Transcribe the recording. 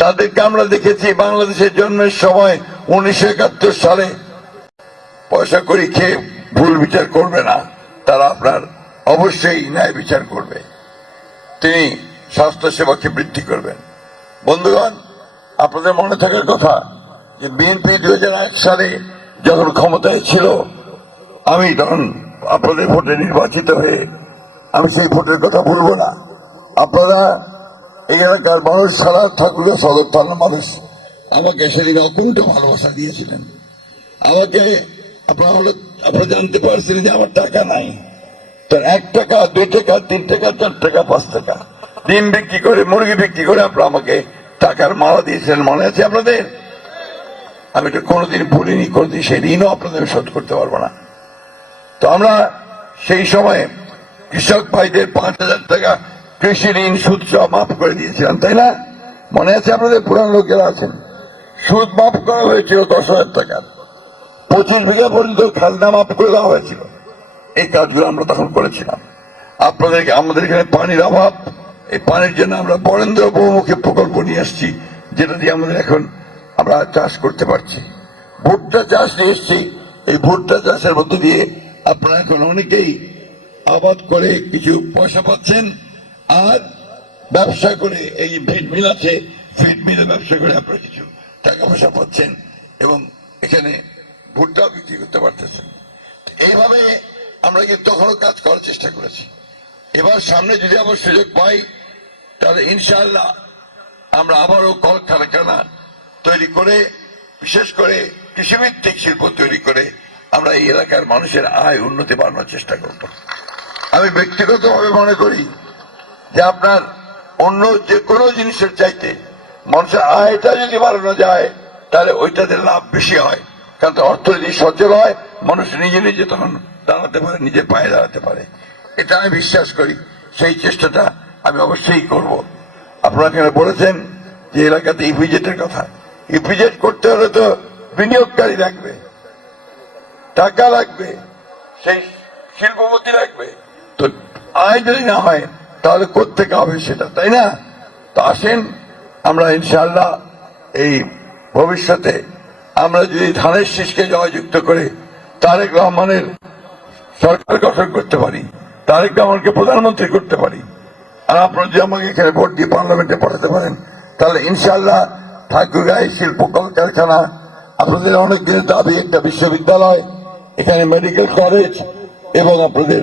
তাদেরকে আমরা দেখেছি বাংলাদেশের জন্মের সময় উনিশশো একাত্তর সালে। পয়সা করি খেয়ে ভুল বিচার করবে না, তারা আপনার অবশ্যই ন্যায় বিচার করবে। তিনি স্বাস্থ্য সেবাকে বৃদ্ধি করবেন। বন্ধুগণ, আপনাদের মনে থাকার কথা যে বিএনপি দুই সালে যখন ক্ষমতায় ছিল, আমি তখন আপনাদের ভোটে নির্বাচিত হয়ে আমি সেই ভোটের কথা ভুলবো না। আপনারা এই এলাকার মানুষ সারা ঠাকুরের সদর থানার মানুষ। আমাকে সেদিন অকুণ্ঠ ভালোবাসা দিয়েছিলেন। আমাকে আপনারা আপনারা জানতে পারছিলেন যে আমার টাকা নাই। তার এক টাকা, দুই টাকা, তিন টাকা, চার টাকা, পাঁচ টাকা। ডিম বিক্রি করে, মুরগি বিক্রি করে আপনারা আমাকে টাকার মালা দিয়েছিলেন। মনে আছে আপনাদের? আমি তো কোনোদিন ভুলিনি, কোনোদিন সেই ঋণও আপনাদের শোধ করতে পারব না। তো আমরা সেই সময়ে কৃষক ভাইদের পাঁচ হাজার টাকা কৃষি ঋণ সুদ সহ মাফ করে দিয়েছিলাম, তাই না? মনে আছে আপনাদের? পুরান লোকেরা আছেন। সুদ মাফ করা হয়েছিল দশ হাজার টাকা। পঁচিশ বিঘা পর্যন্ত খাজনা মাফ করে দেওয়া হয়েছিল। এই কাজগুলো আমরা তখন করেছিলাম। আপনাদেরকে আমাদের এখানে পানির অভাব। এই পানির জন্য আমরা বরেন্দ্র বহুমুখী প্রকল্প নিয়ে আসছি, যেটা দিয়ে আমাদের এখন আমরা চাষ করতে পারছি। ভুট্টা চাষ নিয়ে এসছি। এই ভুট্টা চাষের মধ্যে দিয়ে আপনারা এখন অনেকেই আবাদ করে কিছু পয়সা পাচ্ছেন। আর ব্যবসা করে এই ফিড মিল আছে ফিড মিলে ব্যবসা করে আপনারা কিছু টাকা পয়সা পাচ্ছেন এবং এখানে ভুট্টাও বিক্রি করতে পারতেছেন। এইভাবে আমরা কিন্তু তখনও কাজ করার চেষ্টা করেছি। এবার সামনে যদি আবার সুযোগ পাই, তাহলে ইনশাআল্লাহ আমরা আবারও কলকারখানা তৈরি করে, বিশেষ করে কৃষিভিত্তিক শিল্প তৈরি করে আমরা এই এলাকার মানুষের আয় উন্নতি বাড়ানোর চেষ্টা করব। আমি ব্যক্তিগতভাবে মনে করি যে আপনার অন্য যে কোনো জিনিসের চাইতে মানুষের আয়টা যদি বাড়ানো যায়, তাহলে ওইটাতে লাভ বেশি হয়। কারণ তো অর্থনীতি সচল হয়, মানুষ নিজে নিজে তখন দাঁড়াতে পারে, নিজের পায়ে দাঁড়াতে পারে। এটা আমি বিশ্বাস করি। সেই চেষ্টাটা আমি অবশ্যই করব। আপনারা এখানে বলেছেন যে এলাকাতে ইপিজেটের কথা? ইপিজেট করতে হলে তো বিনিয়োগকারী লাগবে, টাকা লাগবে, সেই শিল্পপতি লাগবে। তো আয় যদি না হয় তাহলে কোথেকে হবে সেটা, তাই না? তো আসেন আমরা ইনশাল্লাহ এই ভবিষ্যতে আমরা যদি ধানের শীষকে জয়যুক্ত করে তারেক রহমানের সরকার গঠন করতে পারি, তারেক রহমানকে প্রধানমন্ত্রী করতে পারি, আর আপনারা যদি আমাকে এখানে ভোট দিয়ে পার্লামেন্টে পাঠাতে পারেন, তাহলে ইনশাল্লাহ ঠাকুরগাঁয় শিল্প কলকারখানা, আপনাদের অনেক দিনের দাবি একটা বিশ্ববিদ্যালয়, এখানে মেডিকেল কলেজ এবং আপনাদের